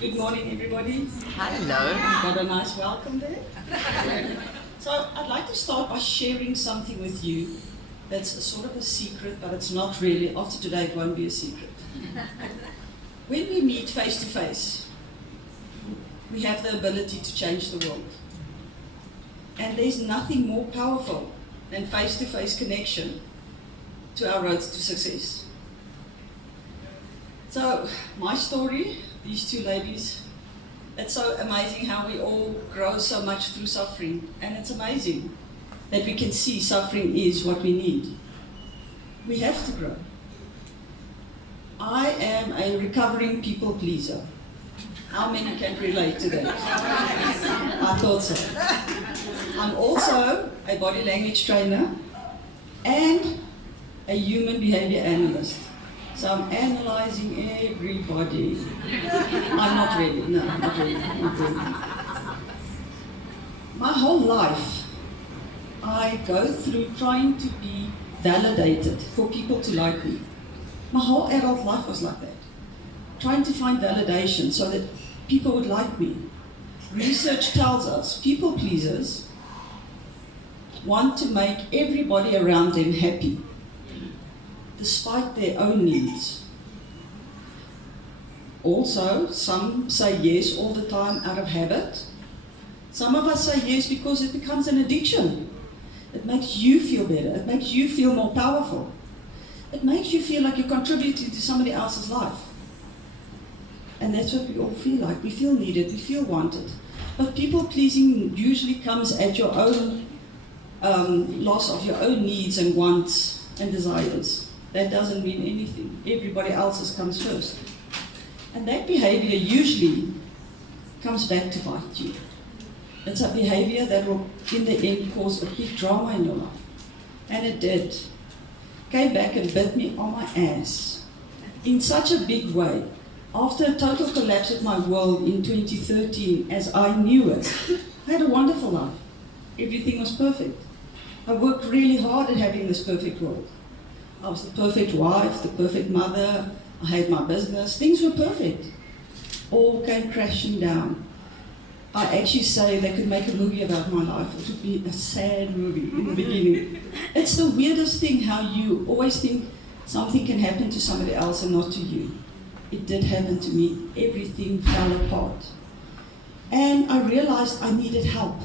Good morning, everybody. Hello. Got a nice welcome there. So I'd like to start by sharing something with you that's a sort of a secret, but it's not really. After today, it won't be a secret. When we meet face to face, we have the ability to change the world. And there's nothing more powerful than face-to-face connection to our road to success. So, my story, these two ladies, it's so amazing how we all grow so much through suffering. And it's amazing that we can see suffering is what we need. We have to grow. I am a recovering people pleaser. How many can relate to that? I thought so. I'm also a body language trainer and a human behavior analyst. So I'm analyzing everybody. I'm not ready. No, not ready. Not ready. My whole life, I go through trying to be validated for people to like me. My whole adult life was like that. Trying to find validation so that people would like me. Research tells us people pleasers want to make everybody around them happy, despite their own needs. Also, some say yes all the time out of habit. Some of us say yes because it becomes an addiction. It makes you feel better. It makes you feel more powerful. It makes you feel like you're contributing to somebody else's life. And that's what we all feel like. We feel needed, we feel wanted. But people pleasing usually comes at your own loss of your own needs and wants and desires. That doesn't mean anything. Everybody else's comes first. And that behavior usually comes back to bite you. It's a behavior that will, in the end, cause a big drama in your life. And it did. Came back and bit me on my ass. In such a big way. After a total collapse of my world in 2013, as I knew it, I had a wonderful life. Everything was perfect. I worked really hard at having this perfect world. I was the perfect wife, the perfect mother, I had my business, things were perfect. All came crashing down. I actually say they could make a movie about my life. It would be a sad movie in the beginning. It's the weirdest thing how you always think something can happen to somebody else and not to you. It did happen to me. Everything fell apart. And I realized I needed help.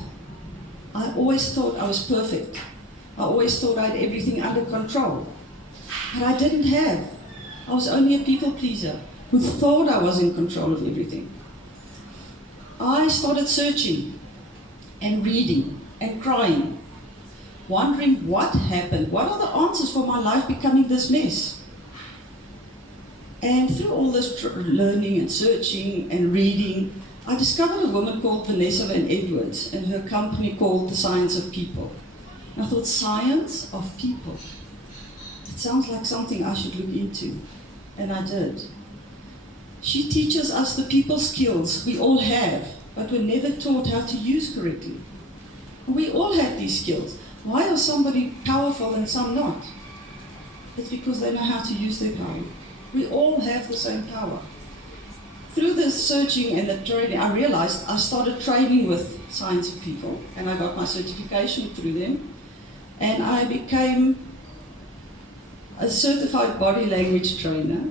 I always thought I was perfect. I always thought I had everything under control. But I didn't have. I was only a people pleaser who thought I was in control of everything. I started searching and reading and crying, wondering what happened. What are the answers for my life becoming this mess? And through all this learning and searching and reading, I discovered a woman called Vanessa Van Edwards and her company called The Science of People. And I thought, science of people? It sounds like something I should look into. And I did. She teaches us the people skills we all have, but we're never taught how to use correctly. And we all have these skills. Why are somebody powerful and some not? It's because they know how to use their power. We all have the same power. Through this searching and the training, I realized I started training with Science of People, and I got my certification through them, and I became a certified body language trainer,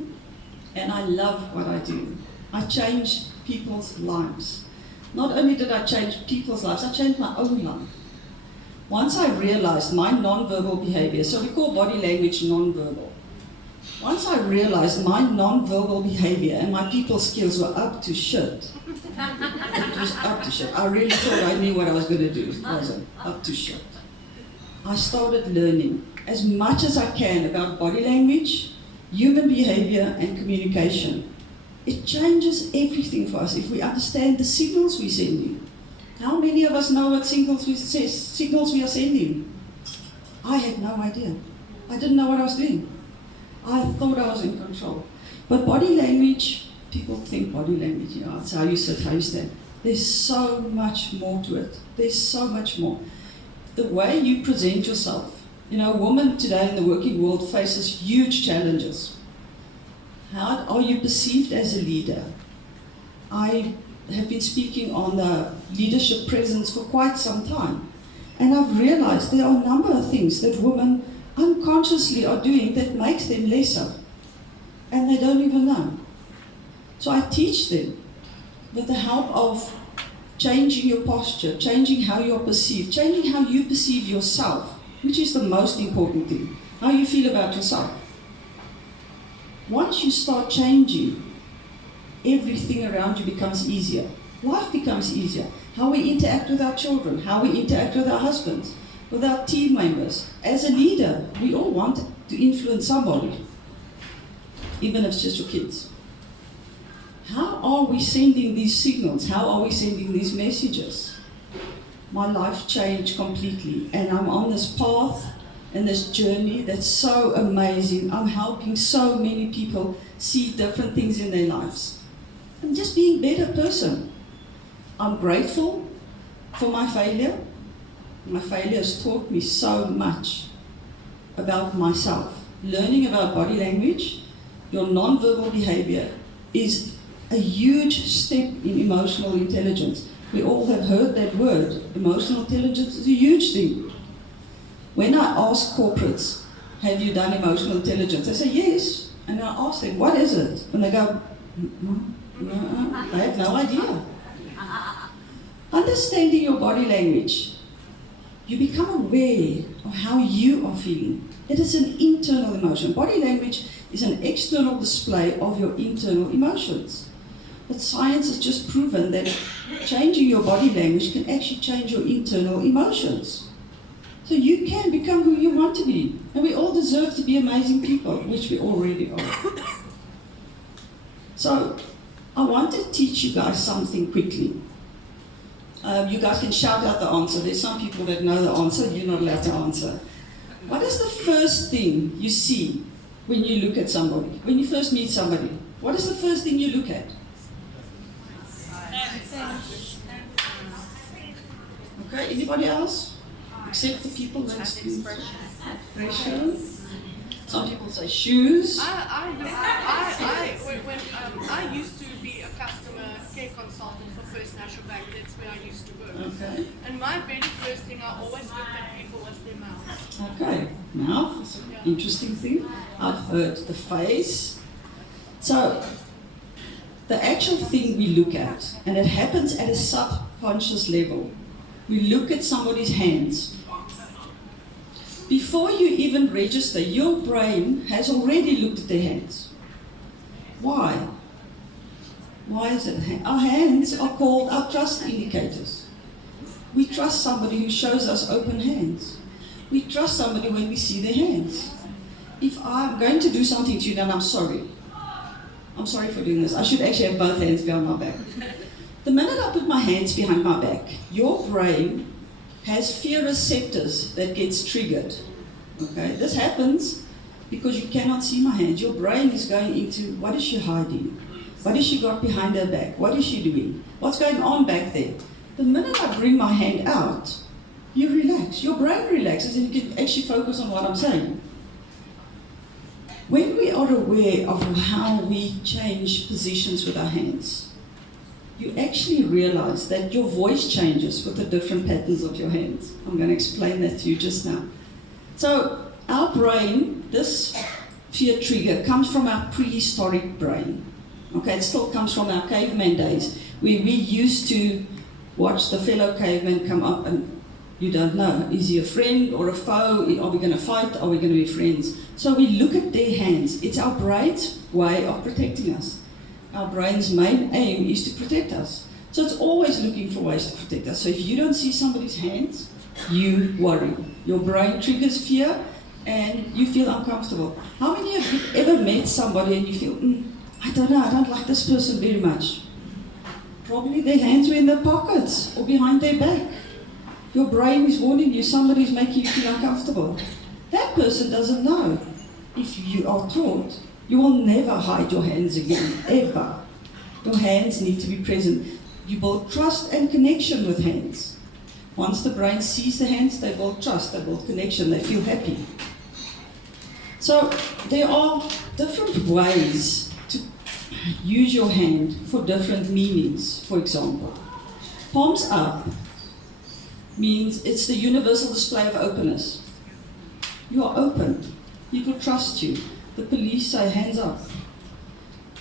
and I love what I do. I change people's lives. Not only did I change people's lives, I changed my own life. Once I realized my non-verbal behavior, so we call body language non-verbal. Once I realized my non-verbal behavior and my people skills were up to shit. It was up to shit. I really thought I knew what I was going to do. It wasn't. Up to shit. I started learning as much as I can about body language, human behavior, and communication. It changes everything for us if we understand the signals we're sending. How many of us know what signals we are sending? I had no idea. I didn't know what I was doing. I thought I was in control. But body language, people think body language, it's how you sit, how you stand. There's so much more to it. There's so much more. The way you present yourself. A woman today in the working world faces huge challenges. How are you perceived as a leader? I have been speaking on the leadership presence for quite some time. And I've realized there are a number of things that women unconsciously are doing that makes them lesser. And they don't even know. So I teach them with the help of changing your posture, changing how you're perceived, changing how you perceive yourself, which is the most important thing, how you feel about yourself. Once you start changing, everything around you becomes easier. Life becomes easier. How we interact with our children, how we interact with our husbands, with our team members. As a leader, we all want to influence somebody, even if it's just your kids. How are we sending these signals? How are we sending these messages? My life changed completely, and I'm on this path and this journey that's so amazing. I'm helping so many people see different things in their lives. I'm just being a better person. I'm grateful for my failure. My failure has taught me so much about myself. Learning about body language, your non-verbal behavior is a huge step in emotional intelligence. We all have heard that word. Emotional intelligence is a huge thing. When I ask corporates, have you done emotional intelligence? They say yes. And I ask them, what is it? And they go, no, I have no idea. Understanding your body language, you become aware of how you are feeling. It is an internal emotion. Body language is an external display of your internal emotions. But science has just proven that changing your body language can actually change your internal emotions. So you can become who you want to be. And we all deserve to be amazing people, which we already are. So I want to teach you guys something quickly. You guys can shout out the answer. There's some people that know the answer. You're not allowed to answer. What is the first thing you see when you look at somebody? When you first meet somebody, what is the first thing you look at? Okay, anybody else? Except the people next to you. Expression. Some people say shoes. I used to be a customer care consultant for First National Bank. That's where I used to work. Okay. And my very first thing I always looked at people was their mouth. Okay, mouth is an interesting thing. I've heard the face. So, the actual thing we look at, and it happens at a subconscious level, we look at somebody's hands. Before you even register, your brain has already looked at their hands. Why? Why is it? Our hands are called our trust indicators. We trust somebody who shows us open hands. We trust somebody when we see their hands. If I'm going to do something to you, then I'm sorry. I'm sorry for doing this. I should actually have both hands behind my back. The minute I put my hands behind my back, your brain has fear receptors that gets triggered. Okay, this happens because you cannot see my hands. Your brain is going into, what is she hiding? What has she got behind her back? What is she doing? What's going on back there? The minute I bring my hand out, you relax. Your brain relaxes and you can actually focus on what I'm saying. When we are aware of how we change positions with our hands, you actually realize that your voice changes with the different patterns of your hands. I'm going to explain that to you just now. So our brain, this fear trigger, comes from our prehistoric brain. Okay, it still comes from our caveman days, where we used to watch the fellow caveman come up and you don't know, is he a friend or a foe? Are we going to fight? Are we going to be friends? So we look at their hands. It's our brain's way of protecting us. Our brain's main aim is to protect us. So it's always looking for ways to protect us. So if you don't see somebody's hands, you worry. Your brain triggers fear and you feel uncomfortable. How many of you ever met somebody and you feel, I don't know, I don't like this person very much? Probably their hands were in their pockets or behind their back. Your brain is warning you somebody's making you feel uncomfortable. That person doesn't know. If you are taught, you will never hide your hands again, ever. Your hands need to be present. You build trust and connection with hands. Once the brain sees the hands, they build trust, they build connection, they feel happy. So there are different ways to use your hand for different meanings, for example. Palms up means it's the universal display of openness. You are open. People trust you. The police say hands up.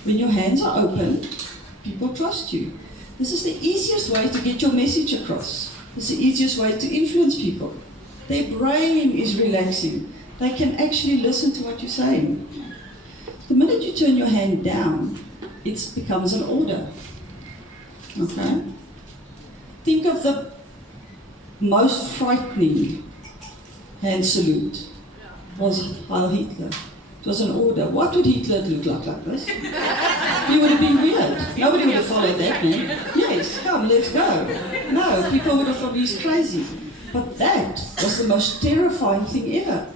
When your hands are open, people trust you. This is the easiest way to get your message across. It's the easiest way to influence people. Their brain is relaxing. They can actually listen to what you're saying. The minute you turn your hand down, it becomes an order. Okay? Think of the most frightening hand salute was Heil Hitler. It was an order. What would Hitler look like this? He would have been weird. Nobody would have followed that, man. Yes, come, let's go. No, people would have thought he's crazy. But that was the most terrifying thing ever.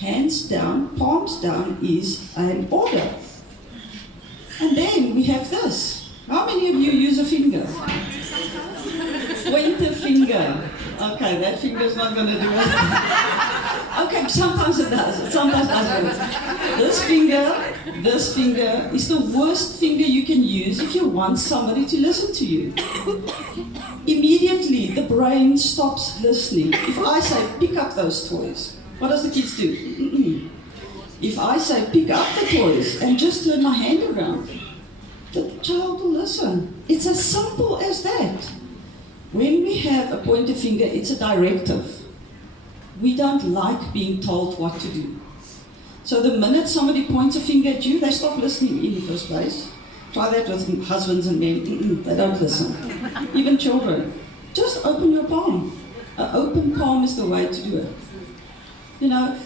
Hands down, palms down is an order. And then we have this. How many of you use a finger? Pointer finger. Okay, that finger's not going to do it. Okay, sometimes it does. Sometimes it doesn't. This finger is the worst finger you can use if you want somebody to listen to you. Immediately, the brain stops listening. If I say, pick up those toys, what does the kids do? Mm-mm. If I say, pick up the toys and just turn my hand around, the child will listen. It's as simple as that. When we have a pointer finger, it's a directive. We don't like being told what to do. So the minute somebody points a finger at you, they stop listening in the first place. Try that with husbands and men. They don't listen. Even children. Just open your palm. An open palm is the way to do it. You know,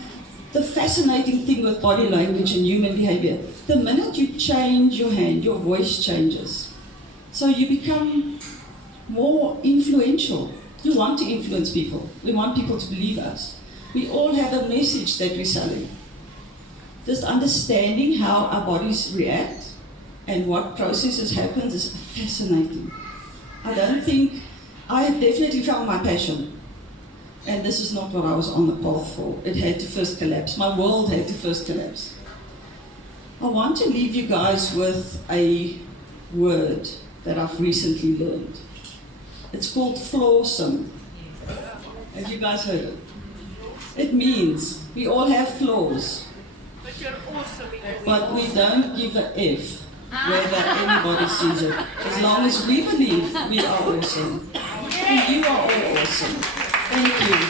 the fascinating thing with body language and human behavior, the minute you change your hand, your voice changes. So you become more influential. You want to influence people. We want people to believe us. We all have a message that we're selling. Just understanding how our bodies react and what processes happen is fascinating. I have definitely found my passion. And this is not what I was on the path for. It had to first collapse. My world had to first collapse. I want to leave you guys with a word that I've recently learned. It's called flawsome. Have you guys heard it? It means we all have flaws. But you're awesome in your But we don't give a F whether anybody sees it. As long as we believe we are awesome. And you are all awesome. Thank you.